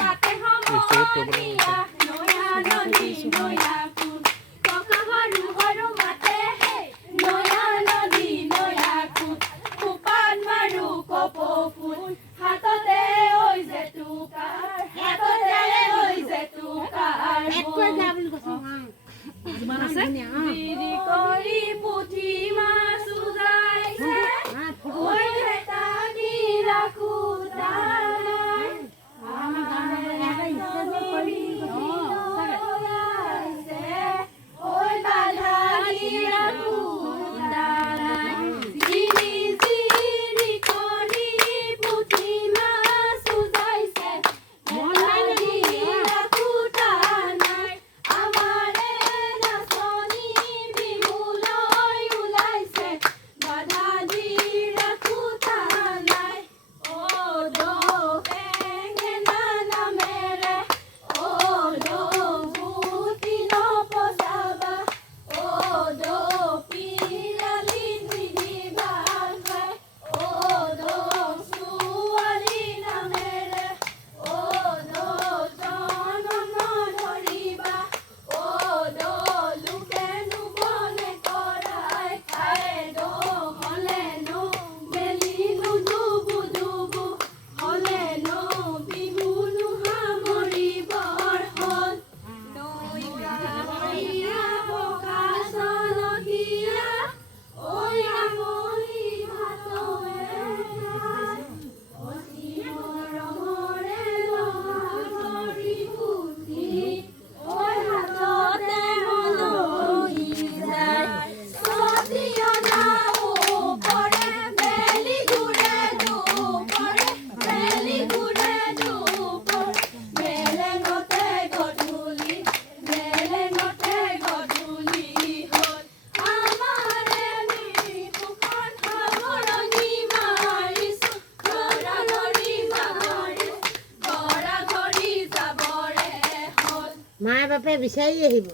মাতে সমনীয়া নয়া নদী নয়া কুল ককা হৰু হৰু মাতে হে নয়া নদী নয়া কুল কুপাত মাৰু কপৌ ফুল হাততে ঐ জেতুকাৰ হাততে ঐ জেতুকাৰ বিৰি কৰি পুঠি মাছ উজাইছে ঐ ভেটা দি ৰাখো তাই ঐ বাধা দি ৰাখো তাই জিৰি জিৰি কৰি পুঠি মাছ উজাইছে ভেটা দি ৰাখো তাই আমাৰে নাচনী বিহুলৈ ওলাইছে বাধা দি ৰাখো তাই ও দো বেঙেনা নামেৰে ও দো বুটি নপচাবা ও দো পিৰালি নিদিবা ও দো ছোৱালী নামেৰে ও দো জনম ধৰিবা ও দো লোকে নুবনে কৰাই খাই দো হলে নো মেলি নুডুবু ডুবু হলে নো বিহু নুসামৰিবৰ হ'ল নৈয়া বগা চলকীয়া ঐ আমনি ভাটৌৱে অতি মৰমৰে লহৰি পুথি ঐ হাততে মনহি যায় ছটিয়না ওপৰে বেলি ঘূৰে দুপৰে বেলি ঘূৰে দুপৰে বেলেঙতে গধূলি হ'ল আমাৰে মৃত্যুখন সামৰণি মাৰিছো গৰা ঘৰি যাবৰে হ'ল মায়ে বাপে বিচাৰি আহিব।